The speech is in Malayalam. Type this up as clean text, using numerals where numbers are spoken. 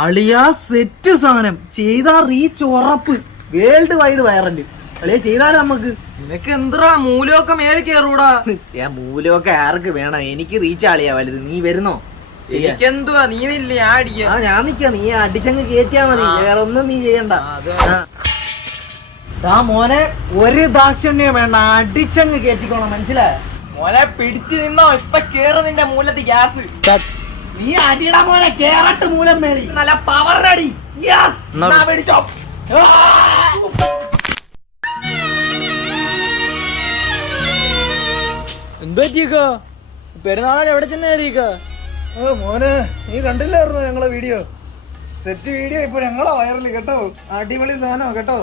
അളിയ സെറ്റ് സാധനം ചെയ്താ റീച്ച് ഉറപ്പ്. World wide viral. അളിയ ചെയ്താലോ നമുക്ക്. നിനക്ക് എന്താ മൂലമൊക്കെ മേലെ കേറൂടാ. മൂലമൊക്കെ ആർക്ക് വേണം? എനിക്ക് റീച്ച് ആളിയാ വലുത്. നീ വരുന്നോ? എനിക്കെന്തുവാ, നീ ഇല്ലേ ഞാൻ അടിക്കാം. ഞാൻ നിക്കാ, നീ അടിച്ചങ്ങ് കേറ്റിയാ മതി. വേറെ ഒന്നും നീ ചെയ്യണ്ട. മോനെ ഒരു ദാക്ഷിണ്യം വേണ്ട, അടിച്ചങ്ങ് കേറ്റിക്കോണം, മനസ്സിലായോ? മോനെ പിടിച്ചു നിന്നോ, ഇപ്പൊ കേറ് നിന്റെ മൂലത്തി ഗ്യാസ്. നീ അടിയടാ മോനെ, കേറട്ട് മൂലം മേടി. നല്ല പവർ അടി. പിടിച്ചോ. എന്താ പെരുന്നാളെ എവിടെ ചെന്നേരിക്ക? മോനെ നീ കണ്ടില്ലായിരുന്നോ ഞങ്ങളെ വീഡിയോ? സെറ്റ് വീഡിയോ ഇപ്പൊ ഞങ്ങളാ വൈറല് കേട്ടോ. അടിപൊളി സാധനം കേട്ടോ.